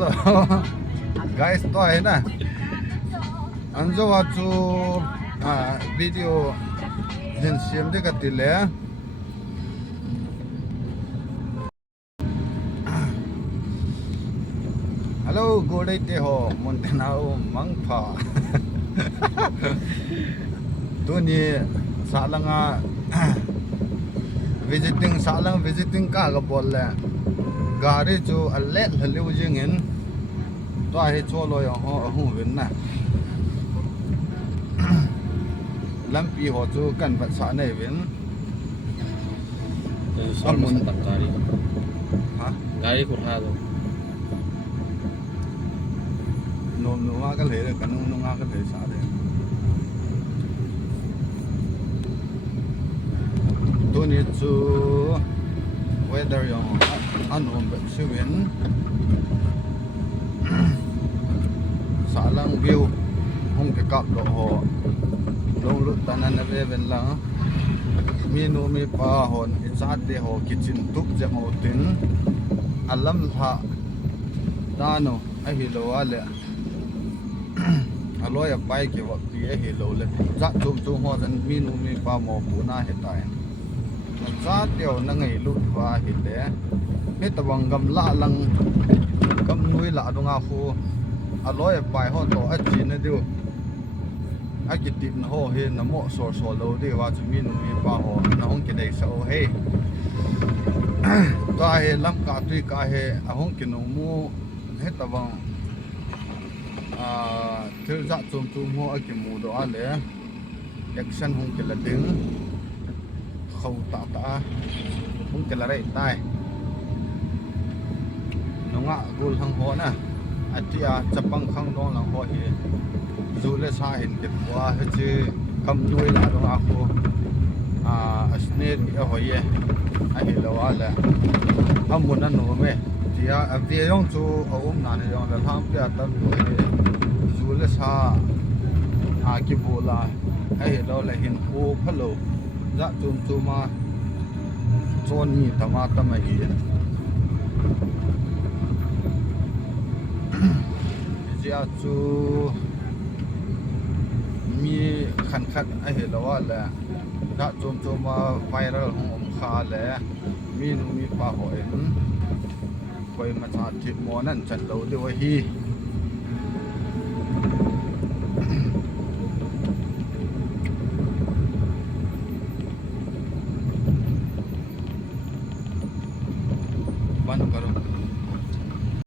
hello guys to hai na anjo wa chu video hin siam de ka tile hello godai te ho montenau mangpha tu ni salanga visiting ka ga bol le gari chu allet helu jingin to hi cholo yo ho hu win na lampi ho chu kan va sa nei win sol mun tak gari ha gari kur ha do nom nu nga ka le kan nu nga ka le sa de tu ni chu weather yo anom ba siwin salang view hong ke kap lo ho long lu tanan na ven lang mi nu mi pa hon ichat de ho kitchen tuk je mo tin alam tha dano a hi lo ale aloya pai ke wa ti a hi lo le cha chum chu ho jan mi nu mi pa mo pu na he tai cha teo na ngai lu wa hi le he tawang gam la lang gam nui la donga fu aloy pai ho to a chin na du a ki tip na ho he na mo so lo de wa chu mi nu mi pa ho na hong ke dei so he to he lam ka tui ka he a hong ke no mu he tawang thil za chum ho a ki mu do a le action hong ke la ding khâu ta hong ke la rei tai no nga gul hang ho na atia chapang khang dong lang ho hi zu le sa hin ke wa he chi kam dui la dong a ko asne ni a hoye a hi lo ala amun an no me tia a vi yong chu a na ne yong la tham pya tam hi zu le sa a ki bu la a hi lo la hin pu phalo za chum ma chon ni tama tama hi ya chu mi khan a he lawa la da chom ma viral hong kha le mi nu mi pa ho en koi ma cha thip mo nan chan lo de wa hi ban karo